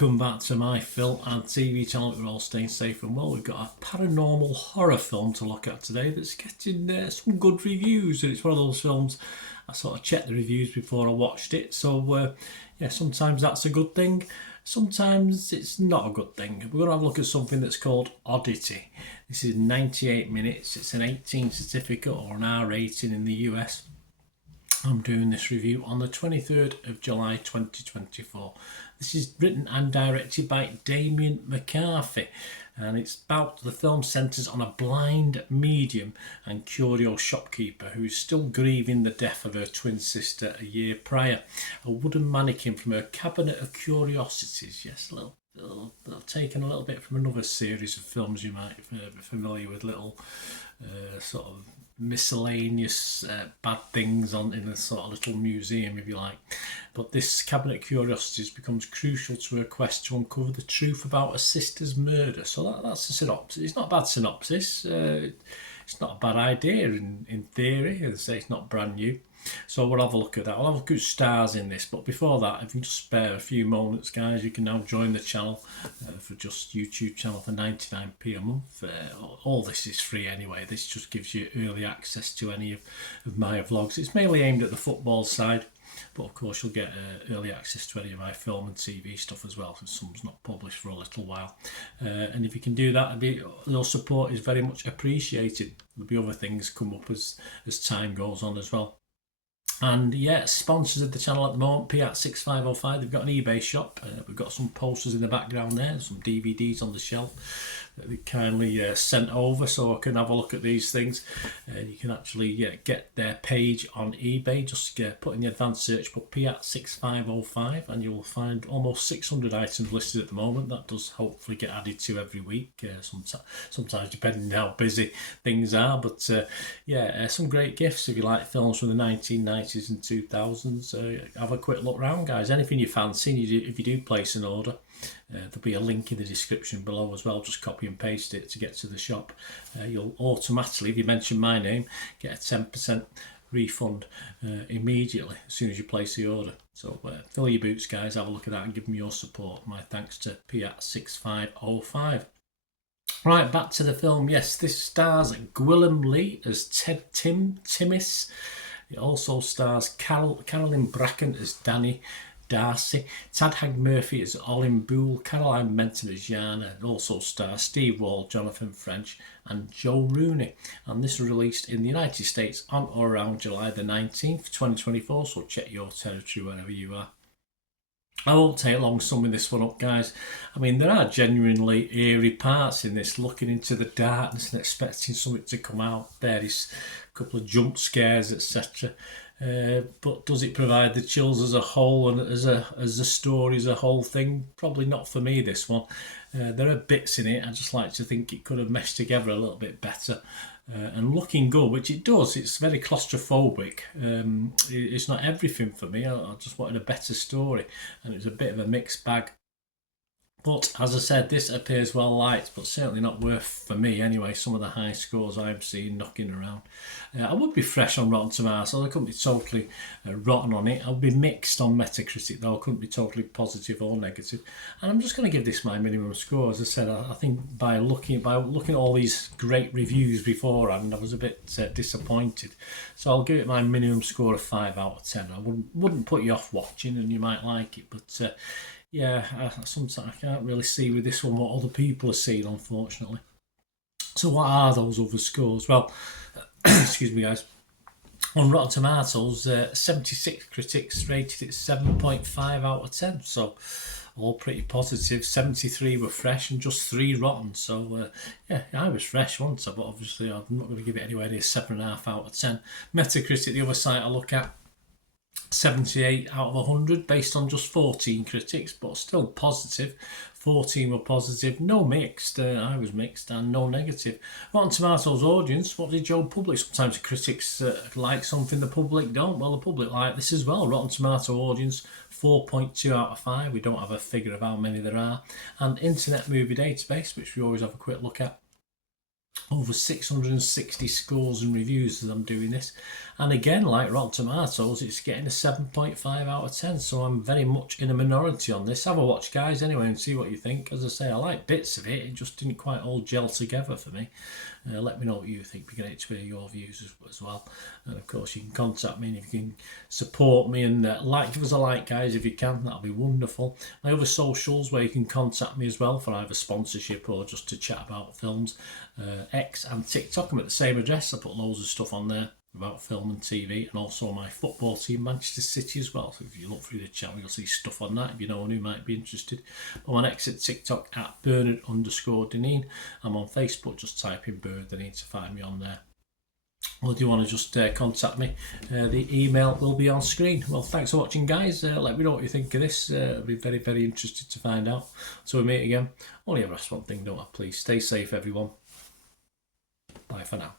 Welcome back to my film and TV channel. We're all staying safe and well. We've got a paranormal horror film to look at today that's getting some good reviews, and it's one of those films I sort of checked the reviews before I watched it. So yeah, sometimes that's a good thing, sometimes it's not a good thing. We're going to have a look at something that's called Oddity. This is 98 minutes. It's an 18 certificate or an R rating in the US. I'm doing this review on the 23rd of July 2024. This is written and directed by Damien McCarthy, and it's about the film centres on a blind medium and curio shopkeeper who is still grieving the death of her twin sister a year prior. A wooden mannequin from her cabinet of curiosities. Yes, taken a little bit from another series of films you might be familiar with, little sort of miscellaneous bad things in a sort of little museum, if you like. But this cabinet of curiosities becomes crucial to her quest to uncover the truth about her sister's murder. So that's the synopsis. It's not a bad synopsis. It's not a bad idea in theory. As I say, it's not brand new. So we'll have a look at that. I'll have a look at stars in this, but before that, if you just spare a few moments, guys, you can now join the channel for just YouTube channel for 99p a month. All this is free anyway. This just gives you early access to any of my vlogs. It's mainly aimed at the football side, but of course you'll get early access to any of my film and TV stuff as well, because some's not published for a little while. And if you can do that, your support is very much appreciated. There'll be other things come up as time goes on as well. And yeah, sponsors of the channel at the moment, P@6505, they've got an eBay shop. We've got some posters in the background there, some DVDs on the shelf that they kindly sent over so I can have a look at these things. You can actually get their page on eBay. Just put in the advanced search, put P@6505, and you'll find almost 600 items listed at the moment. That does hopefully get added to every week, sometimes depending on how busy things are. But yeah, some great gifts if you like films from the 1990s and 2000s. Have a quick look around, guys. Anything you fancy, if you do place an order, there'll be a link in the description below as well. Just copy and paste it to get to the shop. You'll automatically, if you mention my name, get a 10% refund immediately as soon as you place the order. So fill your boots, guys. Have a look at that and give me your support. My thanks to P@6505. Right, back to the film. Yes, this stars Gwilym Lee as Timmis. It also stars Carolyn Bracken as Danny Darcy, Tadhag Murphy as Olin Boole, Caroline Menton as Yana. It also stars Steve Wall, Jonathan French and Joe Rooney. And this was released in the United States on or around July the 19th, 2024, so check your territory wherever you are. I won't take long summing this one up, guys. I mean, there are genuinely eerie parts in this, looking into the darkness and expecting something to come out. There is a couple of jump scares, etc. But does it provide the chills as a whole and as a story as a whole thing? Probably not for me, this one. There are bits in it I just like to think it could have meshed together a little bit better. And looking good, which it does. It's very claustrophobic. It's not everything for me. I just wanted a better story, and it was a bit of a mixed bag. But as I said, this appears well liked, but certainly not worth, for me anyway, some of the high scores I'm seeing knocking around. I would be fresh on Rotten Tomatoes. I couldn't be totally rotten on it. I would be mixed on Metacritic, though. I couldn't be totally positive or negative. And I'm just going to give this my minimum score. As I said, I think by looking at all these great reviews beforehand, I was a bit disappointed. So I'll give it my minimum score of 5 out of 10. I wouldn't put you off watching, and you might like it, but yeah, sometimes I can't really see with this one what other people are seeing, unfortunately. So what are those other scores? Well, excuse me, guys. On Rotten Tomatoes, 76 critics rated it 7.5 out of 10. So all pretty positive. 73 were fresh and just 3 rotten. So yeah, I was fresh once, but obviously I'm not going to give it anywhere near 7.5 out of 10. Metacritic, the other site I look at, 78 out of 100 based on just 14 critics, but still positive. 14 were positive, no mixed. I was mixed, and no negative. Rotten Tomatoes audience, what did Joe public? Sometimes the critics like something the public don't. Well, the public like this as well. Rotten Tomato audience, 4.2 out of 5. We don't have a figure of how many there are. And Internet Movie Database, which we always have a quick look at, over 660 scores and reviews as I'm doing this, and again, like Rotten Tomatoes, it's getting a 7.5 out of 10, so I'm very much in a minority on this. Have a watch, guys, anyway, and see what you think. As I say, I like bits of it, it just didn't quite all gel together for me. Let me know what you think. Be great to hear your views as well, and of course you can contact me, and if you can support me and give us a like, guys, if you can, that'll be wonderful. My other socials where you can contact me as well for either sponsorship or just to chat about films, X and TikTok. I'm at the same address. I put loads of stuff on there about film and TV, and also my football team, Manchester City, as well. So if you look through the channel, you'll see stuff on that if you know anyone who might be interested. I'm on X at TikTok at Bernard_Deneen. I'm on Facebook, just type in Bernard Deneen to find me on there. Or do you want to just contact me? The email will be on screen. Well, thanks for watching, guys. Let me know what you think of this. I'll be very, very interested to find out. So we meet again. Only ever ask one thing, don't I? Please stay safe, everyone. Bye for now.